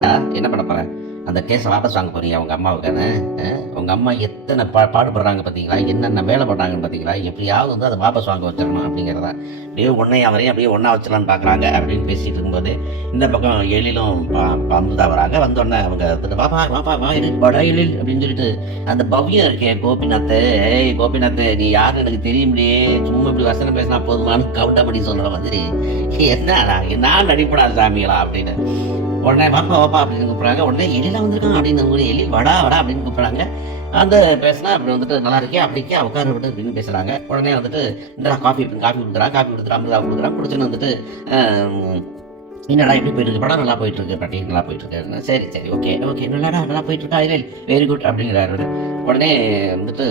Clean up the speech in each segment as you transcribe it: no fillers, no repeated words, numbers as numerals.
என்ன பண்ண போற? அந்த கேஸ வாபஸ் வாங்க போறீங்க உங்க அம்மாவுக்கான. உங்க அம்மா எத்தன பாடுபடுறாங்க பார்த்தீங்களா? என்னென்ன வேலை பண்றாங்கன்னு பார்த்தீங்களா? எப்படியாவது வந்து அத வாபஸ் வாங்க வச்சிரணும் அப்படிங்கிறதா. அப்படியே உன்னையும் அவரையும் அப்படியே ஒண்ணா வச்சிரலான்னு பார்க்குறாங்க அப்படின்னு பேசிட்டு இருக்கும்போது, இந்த பக்கம் எழிலும் அமுதா வராங்க. வந்தோனே அவங்க வந்துட்டு, "வாப்பா, வாப்பா, வா எழில், வாடா எழில்" அப்படின்னு சொல்லிட்டு, அந்த பவ்யம் இருக்கே கோபிநாத்து, "ஏய் கோபிநாத்து, நீ யாருன்னு எனக்கு தெரியும்டியே. சும்மா இப்படி வசனம் பேசினா போதுமான்னு கவுண்டா பண்ணி சொல்ற மாதிரி, என்னடா நான் நடிப்படா சாமிகளா" அப்படின்னு. உடனே வாப்பா வாப்பா அப்படின்னு கூப்பிடுறாங்க. உடனே எழிலா வந்திருக்காங்க அப்படின்னு எழில் வாடா வாடா அப்படின்னு கூப்பிடுறாங்க. அந்த பேசினா அப்படி வந்துட்டு நல்லா இருக்கே அப்படி இருக்கே உட்கார விட்டு அப்படின்னு பேசுறாங்க. உடனே வந்துட்டு இந்த காஃபி காஃபி கொடுக்குறான், காஃபி கொடுத்துட்டு அமிர்தா கொடுக்குறான். குடிச்சுன்னு வந்துட்டு என்னடா எப்படி போயிட்டு இருக்கு? படம் நல்லா போயிட்டு இருக்கு பாட்டி, நல்லா போயிட்டு இருக்கு. சரி சரி, ஓகே ஓகே, நல்லா போயிட்டு இருக்கா இல்லை, வெரி குட் அப்படிங்கிறாரு. உடனே வந்துட்டு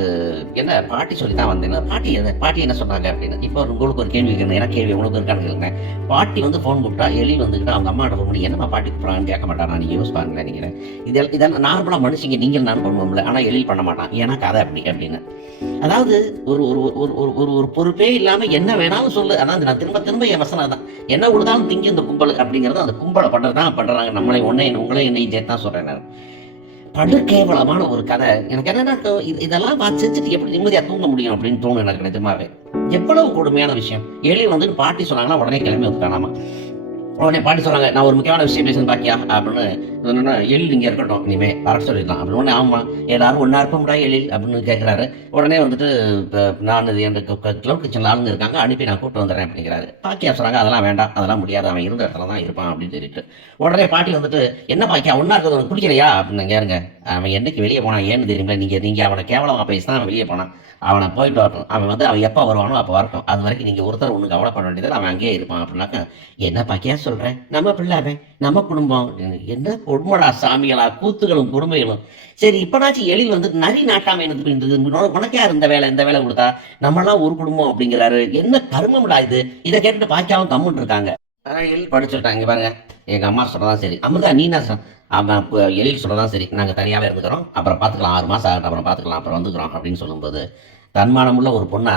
என்ன பாட்டி சொல்லி தான் வந்தேன். பாட்டி என்ன சொன்னாங்க அப்படின்னு. இப்போ உங்களுக்கு ஒரு கேள்வி கேட்கணும், எனக்கு கேள்வி உங்களுக்கு இருக்கான்னு கேட்குறேன். பாட்டி வந்து ஃபோன் கூப்பிட்டா எலி வந்துக்கிட்டு அவங்க அம்மாட்ட ஃபோன் பண்ணி என்னம்மா பாட்டி கூப்பிட்றாங்கன்னு கேட்க மாட்டானா? நீங்கள் யூஸ் பாருங்களேன் நினைக்கிறேன். இதெல்லாம் நார்மலாக மனுஷங்க நீங்கள் நான் பண்ணுவோம்ல, ஆனால் எலி பண்ண மாட்டான். ஏன்னா கதை அப்படி அப்படின்னு. அதாவது ஒரு ஒரு ஒரு ஒரு ஒரு ஒரு பொறுப்பே இல்லாம என்ன வேணாலும் சொல்லு. அதாவது நான் திரும்ப திரும்ப என் வசனம் தான். என்ன கொடுத்தாலும் திங்கி இந்த கும்பல் அப்படிங்கிறது அந்த கும்பலை பண்றதுதான் பண்றாங்க. நம்மளை உங்களை என்னையும் சேர்த்து தான் சொல்றேன் நான். படு கேவலமான ஒரு கதை. எனக்கு என்னன்னா இதெல்லாம் செஞ்சுட்டு எப்படி நிம்மதியா தூங்க முடியும் அப்படின்னு தோணும் எனக்கு நிஜமாவே. எவ்வளவு கொடுமையான விஷயம். எலி வந்து பாட்டி சொன்னாங்கன்னா உடனே கிளம்பி வந்துட்டானாமா. உடனே பாட்டி சொன்னாங்க, நான் ஒரு முக்கியமான விஷயம் பேசுன்னு பாக்கியா அப்படின்னு சொன்னா, எழில் இங்கே இருக்கட்டும் இனிமே வர சொல்லிடலாம் அப்படின்னு. ஆமா எல்லாரும் ஒன்றா இருப்போம்டா எழில் அப்படின்னு கேட்குறாரு. உடனே வந்துட்டு இப்போ நான் எனக்கு கிளவுட் கிச்சனில் ஆளுங்க இருக்காங்க, அனுப்பி நான் கூப்பிட்டு வந்துடுறேன் அப்படிங்கிறாரு. பாக்கியா சொல்கிறாங்க, அதெல்லாம் வேண்டாம், அதெல்லாம் முடியாது, அவன் இருந்த இடத்துல தான் இருப்பான் அப்படின்னு சொல்லிட்டு. உடனே பாட்டி வந்துட்டு, என்ன பாக்கியா ஒன்றா இருக்கிறது உனக்கு பிடிக்கலையா அப்படின்னு கேருங்க. அவன் என்னைக்கு வெளியே போனான் ஏன்னு தெரியுங்களா? நீங்கள் அவனை கேவலமாக பேசி தான் அவன் வெளியே போனான். அவனை போயிட்டு வரட்டும், அவன் எப்போ வருவானோ அப்போ வரட்டும், அது வரைக்கும் நீங்கள் ஒருத்தர் ஒன்று கவலைப்பட வேண்டியது, அவன் அங்கேயே இருப்பான் அப்படின்னாக்க. என்ன பாக்கியா சொல்கிறேன், நம்ம பிள்ளை நம்ம குடும்பம், என்ன கொடுமடா சாமிகளா, கூத்துகளும் கொடுமைகளும். சரி இப்போனாச்சும் எழில் வந்து நரி நாட்டாமை உனக்கே இந்த வேலை கொடுத்தா நம்மளாம் ஒரு குடும்பம் அப்படிங்கிறாரு. என்ன கருமம்டா இது? இதை கேட்டுட்டு பாக்கியாவும் கம்முன்னு இருக்காங்க. எழில் படிச்சுட்டாங்க பாருங்க, எங்கள் அம்மா சொல்கிறதான் சரி. அமிர்தா நீ என்ன அவன் எழில் சொல்கிறதான் சரி, நாங்கள் தனியாகவே இருந்துக்கிறோம், அப்புறம் பார்த்துக்கலாம், 6 மாதம் ஆகட்டும், அப்புறம் பார்த்துக்கலாம், அப்புறம் வந்துக்கிறோம் அப்படின்னு சொல்லும்போது, தன்மானமுள்ள ஒரு பொண்ணை